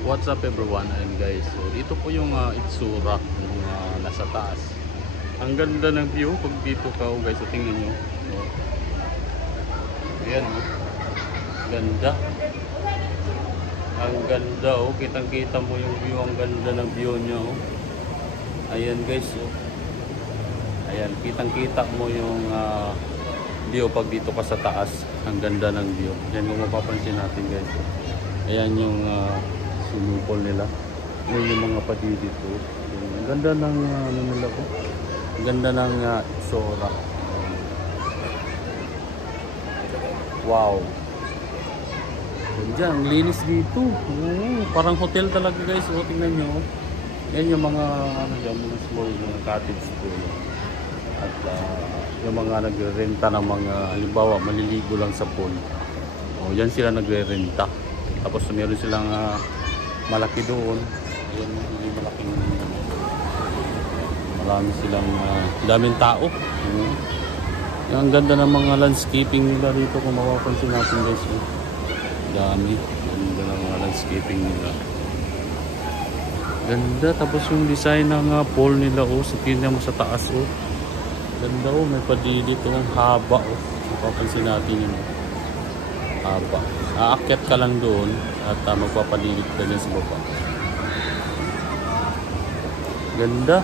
What's up everyone, and guys, so dito po yung itsura ng nasa taas. Ang ganda ng view pag dito ka, guys, so tingnan nyo. So, ayan, ganda. Ang ganda, kitang kita mo yung view, ang ganda ng view nyo. Ayan guys, ayan, kitang kita mo yung view pag dito ka sa taas. Ang ganda ng view. Yan kung mapapansin natin, guys. Ayan yung swimming pool nila. Ayan yung mga padi dito. Ang ganda ng ano nila po. Ang ganda ng Sora. Wow. Diyan, ang linis dito. Parang hotel talaga, guys. O, tingnan nyo. Yan yung mga ano dyan, mga small cottage po. At yung mga nagre-renta ng mga, halimbawa, maliligo lang sa pool. O, yan sila nagre-renta. Tapos meron silang malaki doon. Ayan, malaking marami silang daming tao. Ang ganda ng mga landscaping nila dito kung mapapansin natin, guys. Dami. Ganda ng mga landscaping nila. Ganda. Tapos yung design ng pool nila, sa tingnan mo sa taas. Ganda, may padilit, ang haba. Mapapansin natin yun. Haba. Aakyat ka lang doon at magpapalilit ka dyan sa baba. Ganda.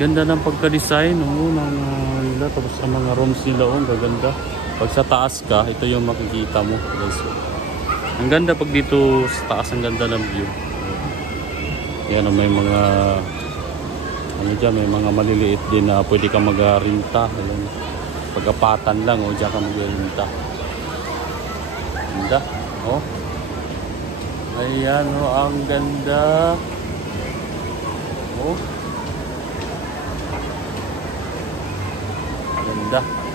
Ganda ng pagka-design ng nila. Tapos sa mga rooms nila, gaganda. Pag sa taas ka, ito yung makikita mo, guys. Ang ganda pag dito sa taas, ang ganda ng view. Yan, may mga ano dyan, may mga maliliit din na pwede ka mag-renta. Pag-apatan lang, dyan ka mag-renta. Ganda, ayan, ang ganda. Ganda.